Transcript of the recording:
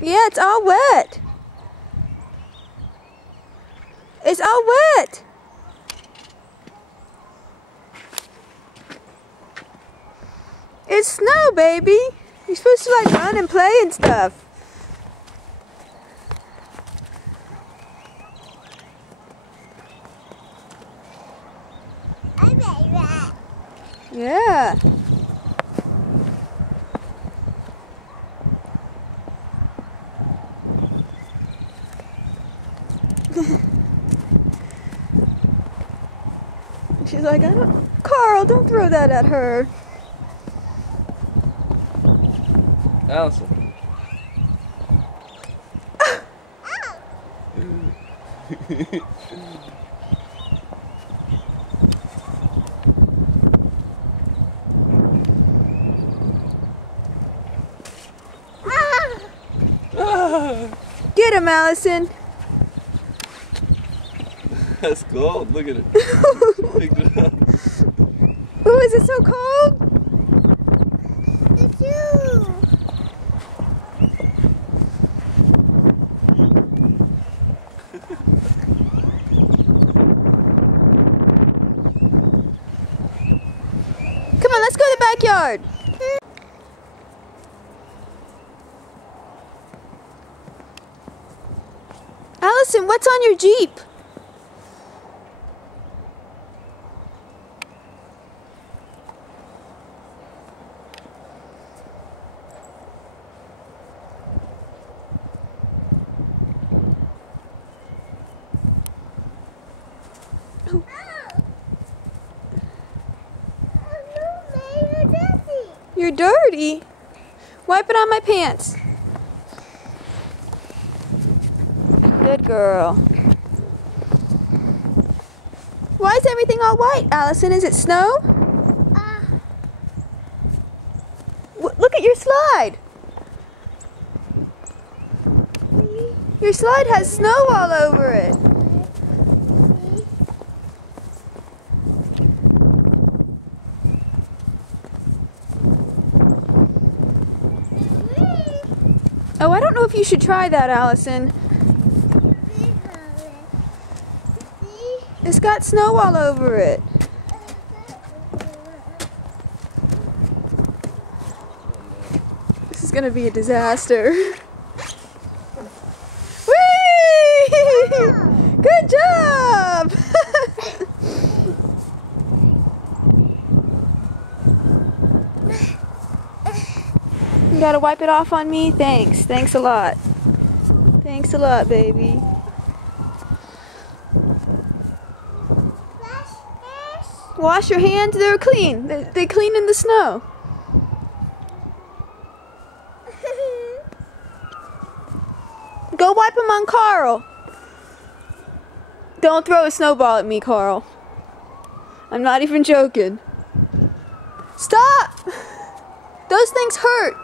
Yeah, it's all wet. It's all wet. It's snow, baby. You're supposed to like run and play and stuff. Yeah. She's like, Carl, don't throw that at her. Allison. Get him, Allison. That's cold. Look at it. Picked it up. Ooh, is it so cold? It's you. Come on, let's go to the backyard. Allison, what's on your Jeep? You're dirty. Wipe it on my pants. Good girl. Why is everything all white, Allison? Is it snow? Look at your slide. Your slide has snow all over it. Oh, I don't know if you should try that, Allison. It's got snow all over it. This is gonna be a disaster. Whee! Good job! You gotta wipe it off on me? Thanks. Thanks a lot. Thanks a lot, baby. Wash your hands. They're clean. They clean in the snow. Go wipe them on Carl. Don't throw a snowball at me, Carl. I'm not even joking. Stop! Those things hurt.